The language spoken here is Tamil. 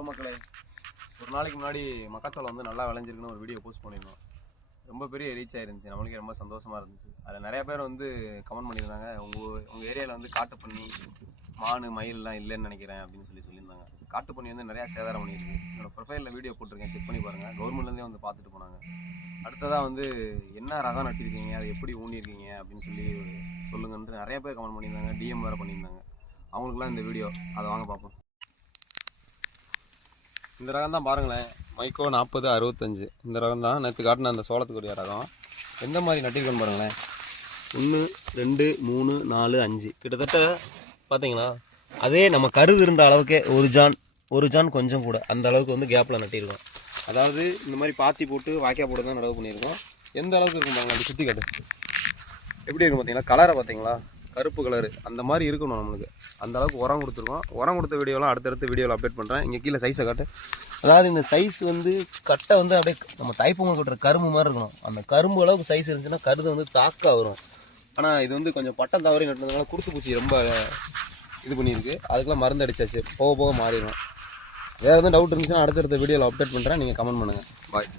ஹலோ மக்களே. ஒரு நாளைக்கு முன்னாடி மக்காச்சோளம் வந்து நல்லா விளைஞ்சிருக்குன்னு ஒரு வீடியோ போஸ்ட் பண்ணியிருந்தோம். ரொம்ப பெரிய ரீச் ஆயிருந்துச்சு. நம்மளுக்கே ரொம்ப சந்தோஷமா இருந்துச்சு. அதில் நிறைய பேர் வந்து கமெண்ட் பண்ணியிருந்தாங்க. உங்கள் உங்கள் ஏரியாவில் வந்து காட்டு பண்ணி மானு மயிலெலாம் இல்லைன்னு நினைக்கிறேன் அப்படின்னு சொல்லி சொல்லியிருந்தாங்க. காட்டு பண்ணி வந்து நிறையா சேதாரம் பண்ணியிருக்கு. என்னோடய ப்ரொஃபைலில் வீடியோ போட்டிருக்கேன். செக் பண்ணி பாருங்கள் கவர்மெண்ட்லேருந்தே வந்து பார்த்துட்டு போனாங்க. அடுத்ததாக வந்து என்ன ரகம் நட்டிருக்கீங்க? அதை எப்படி ஊனியிருக்கீங்க? அப்படின்னு சொல்லி சொல்லுங்கன்ட்டு நிறைய பேர் கமெண்ட் பண்ணியிருந்தாங்க. டிஎம் வேறு பண்ணியிருந்தாங்க. அவங்களுக்குலாம் இந்த வீடியோ அதை வாங்க பார்ப்போம். இந்த ரகம் தான் பாருங்களேன். மைக்கோ நாற்பது அறுபத்தஞ்சு. இந்த ரகம் தான் நேற்று காட்டின அந்த சோளத்துக்குரிய ரகம். எந்த மாதிரி நட்டிருக்கோன்னு பாருங்களேன். ஒன்று ரெண்டு மூணு நாலு அஞ்சு. கிட்டத்தட்ட பார்த்தீங்களா அதே நம்ம கருது இருந்த அளவுக்கே ஒரு ஜான் ஒரு ஜான் கொஞ்சம் கூட அந்த அளவுக்கு வந்து கேப்பில் நட்டியிருக்கோம் அதாவது இந்த மாதிரி பாத்தி போட்டு வாய்க்கா போட்டு தான் நடவு பண்ணியிருக்கோம். எந்த அளவுக்கு இருக்கும் பாருங்கள் அப்படி சுற்றி காட்டு. எப்படி இருக்கும் பார்த்தீங்களா கலரை பார்த்தீங்களா கருப்பு கலரு அந்த மாதிரி இருக்கணும் நம்மளுக்கு. அந்த அளவுக்கு உரம் கொடுத்துருக்கோம். உரம் கொடுத்த வீடியோலாம் அடுத்தடுத்த வீடியோவில் அப்டேட் பண்ணுறேன் இங்கே கீழே சைஸை காட்டு. அதாவது இந்த சைஸ் வந்து கட்டை வந்து அப்படியே நம்ம தைப்பொங்கல் கொட்டுற கரும்பு மாதிரி இருக்கணும். அந்த கரும்பு அளவுக்கு சைஸ் இருந்துச்சுன்னா கருது வந்து தாக்கா வரும். ஆனால் இது வந்து கொஞ்சம் பட்டம் தவறி நட்டுறதுனால குருத்து பூச்சி ரொம்ப இது பண்ணியிருக்கு. அதுக்கெல்லாம் மருந்து அடிச்சாச்சு. போக போக மாறிடும். வேறு எதுவும் டவுட் இருந்துச்சுன்னா அடுத்தடுத்த வீடியோவில் அப்டேட் பண்ணுறேன் நீங்கள் கமெண்ட் பண்ணுங்கள் பாய்